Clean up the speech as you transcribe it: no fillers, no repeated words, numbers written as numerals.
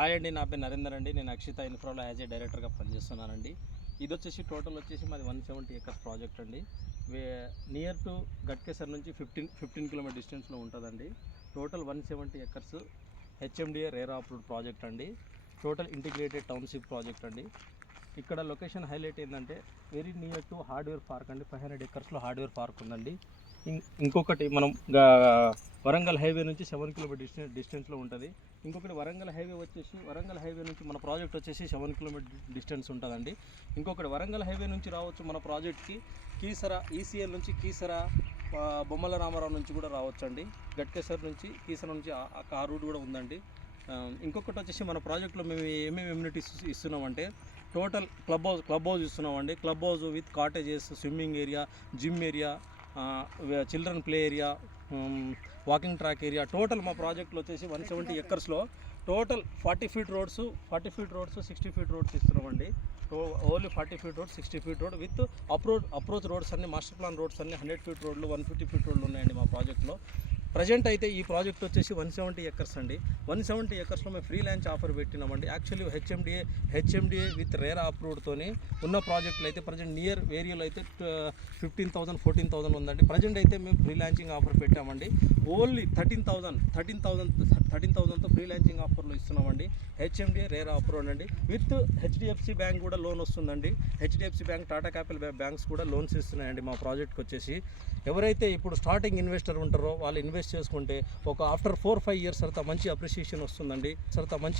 Hi అండి, నా పేరు నరేందర్ అండి. నేను అక్షిత ఇన్ఫ్రాలో యాజ్ ఏ డైరెక్టర్గా పనిచేస్తున్నానండి. ఇది వచ్చేసి టోటల్ వచ్చేసి మాది 170 ఎకర్స్ ప్రాజెక్ట్ అండి. నియర్ టు గట్కేసర్ నుంచి 15 కిలోమీటర్ డిస్టెన్స్లో ఉంటుందండి. Total 170 acres HMDA RERA approved project అండి. టోటల్ ఇంటిగ్రేటెడ్ టౌన్షిప్ ప్రాజెక్ట్ అండి. ఇక్కడ లొకేషన్ హైలైట్ ఏంటంటే very near to hardware park అండి. 500 ఎకర్స్లో హార్డ్వేర్ పార్క్ ఉందండి. ఇంకొకటి మనం వరంగల్ హైవే నుంచి 7 కిలోమీటర్ డిస్టెన్స్లో ఉంటుంది. ఇంకొకటి వరంగల్ హైవే నుంచి మన ప్రాజెక్ట్ వచ్చేసి 7 కిలోమీటర్ డిస్టెన్స్ ఉంటుందండి. ఇంకొకటి వరంగల్ హైవే నుంచి రావచ్చు మన ప్రాజెక్ట్కి. కీసర ఈసీఎల్ నుంచి కీసర, బొమ్మల రామారావు నుంచి కూడా రావచ్చు అండి. గట్కేసర్ నుంచి కీసర నుంచి ఆ రూట్ కూడా ఉందండి. ఇంకొకటి వచ్చేసి మన ప్రాజెక్ట్లో మేము ఏమేమి ఎమ్యూనిటీస్ ఇస్తున్నామంటే టోటల్ క్లబ్ హౌస్ ఇస్తున్నామండి. Club house with cottages, swimming area, gym area, children play area, walking track area. Total మా ప్రాజెక్ట్లో వచ్చేసి 170 ఎకర్స్లో total 40 feet roads 60 feet roads ఇస్తున్నామండి. Only 40 feet road, 60 feet road with approach roads అన్ని, master plan roads అన్ని 100 feet రోడ్లు, 150 feet రోడ్లు ఉన్నాయండి మా ప్రాజెక్ట్లో. ప్రజెంట్ అయితే ఈ ప్రాజెక్ట్ వచ్చేసి 170 ఎకర్స్ అండి. 170 ఎకర్స్లో మేము ఫ్రీ లాంచ్ ఆఫర్ పెట్టినామండి. యాక్చువల్లీ హెచ్ఎండిఏ విత్ రేరా అప్రూవ్డ్తోని ఉన్న ప్రాజెక్టులు అయితే ప్రజెంట్ నియర్ వేరియోలో అయితే 15,000 14,000 ఉందండి. ప్రజెంట్ అయితే మేము ఫ్రీ లాంచింగ్ ఆఫర్ పెట్టామండి. ఓన్లీ 13,000తో ఫ్రీ లాంచింగ్ ఆఫర్లో ఇస్తున్నామండి. హెచ్ఎండిఏ రేరా అప్రూవ్డ్ అండి. విత్ హెచ్డిఎఫ్సి బ్యాంక్ కూడా లోన్ వస్తుందండి. HDFC bank, Tata capital banks కూడా లోన్స్ ఇస్తున్నాయండి మా ప్రాజెక్ట్కి వచ్చేసి. ఎవరైతే ఇప్పుడు స్టార్టింగ్ ఇన్వెస్టర్ ఉంటారో వాళ్ళు ఇన్వెస్ట్ చేసుకుంటే ఒక ఆఫ్టర్ 4-5 ఇయర్స్ తర్వాత మంచి అప్రిషియేషన్ వస్తుందండి. తర్వాత మంచి